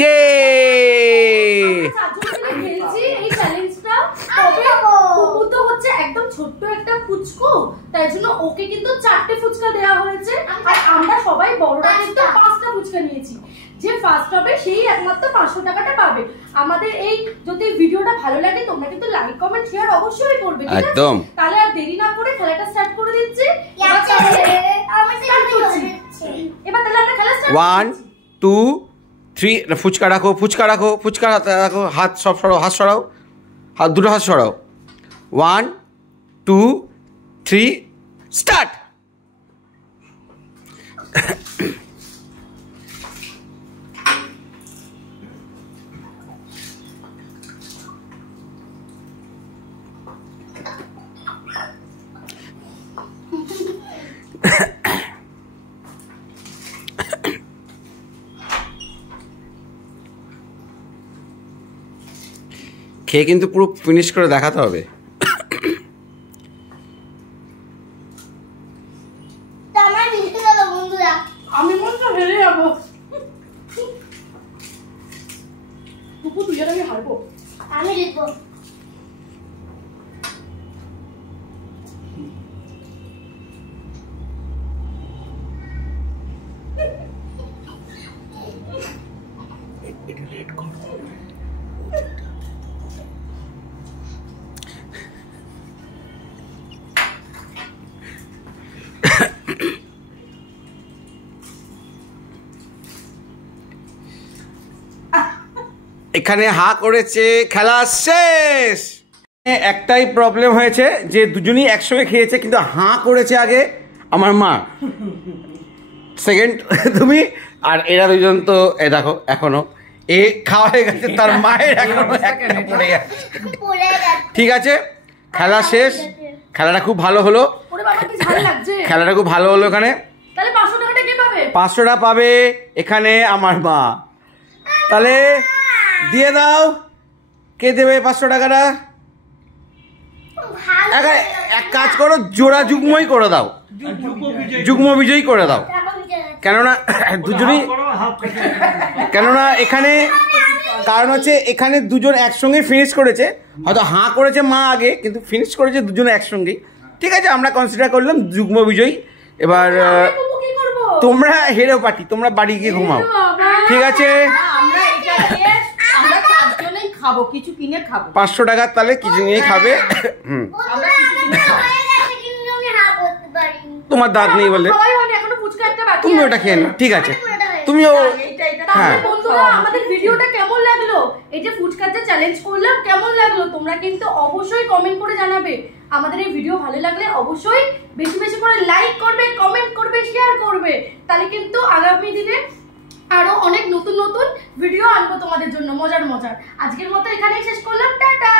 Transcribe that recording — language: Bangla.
ইয়ে একদম ছোট্ট একটা ফুচকু, তাই জন্য ওকে কিন্তু 4টে ফুচকা দেওয়া হয়েছে, আর আমরা সবাই বড়রা কিন্তু 5টা ফুচকা নিয়েছি। যে ফার্স্ট হবে সেই একমাত্র 500 টাকাটা পাবে। আমাদের এই যদি ভিডিওটা ভালো লাগে তোমরা কিন্তু লাইক কমেন্ট শেয়ার অবশ্যই করবে, ঠিক আছে? একদম। তাহলে আর দেরি না করে খেলাটা স্টার্ট করে দিচ্ছি। এবার তাহলে আমরা খেলা স্টার্ট 1 2 3 ফুচকা রাখো, ফুচকা রাখো, ফুচকা রাখো, হাত সব সরাও, হাত সরাও, হাত দুটো হাত সরাও। 1 2 3 স্টার্ট। খেয়ে কিন্তু পুরো ফিনিশ করে দেখাতে হবে। আমি মনে হেরে যাবো, তুই আর আমি হারবো। আমি জিতবো। এখানে হা করেছে, খেলা শেষ। একটাই প্রবলেম হয়েছে যে দুজনই একসঙ্গে খেয়েছে, কিন্তু হাঁ করেছে আগে আমার মা, সেকেন্ড তুমি, আর এরা দুজন তো এ দেখো এখনো এ খাওয়া হয়ে গেছে, তার মায়ের এখনো একটা পড়ে গেছে। ঠিক আছে, খেলা শেষ। খেলাটা খুব ভালো হলো, খেলাটা খুব ভালো হলো। এখানে 500 টাকা পাবে এখানে আমার মা। তাহলে দিয়ে দাও, কে দেবে 500 টাকাটা? এক কাজ করো, জোড়া যুগ্মই করে দাও, যুগ্ম বিজয়ী করে দাও, কেননা দুজনই, কেননা এখানে কারণ হচ্ছে এখানে দুজন একসঙ্গে ফিনিশ করেছে, হয়তো হাঁ করেছে মা আগে, কিন্তু ফিনিশ করেছে দুজনে একসঙ্গেই। ঠিক আছে, আমরা কনসিডার করলাম যুগ্ম বিজয়ী। এবার তোমরা হেরো পার্টি, তোমরা বাড়ি গিয়ে ঘুমাও, ঠিক আছে? 500 টাকা তাহলে কিছু নিয়ে খাবে। তোমার দাঁত নেই বলে তুমি ওটা খেয়ে নাও, ঠিক আছে? তুমিও। হ্যাঁ বন্ধুরা, আমাদের ভিডিওটা কেমন লাগলো, এই যে ফুচকার যে চ্যালেঞ্জ করলাম কেমন লাগলো তোমরা কিন্তু অবশ্যই কমেন্ট করে জানাবে। আমাদের এই ভিডিও ভালো লাগলে অবশ্যই বেশি বেশি করে লাইক করবে, কমেন্ট করবে, শেয়ার করবে, তাহলে কিন্তু আগামী দিনে আরো অনেক নতুন নতুন ভিডিও আনবো তোমাদের জন্য, মজার মজার। আজকের মতো এখানেই শেষ করলাম, টাটা।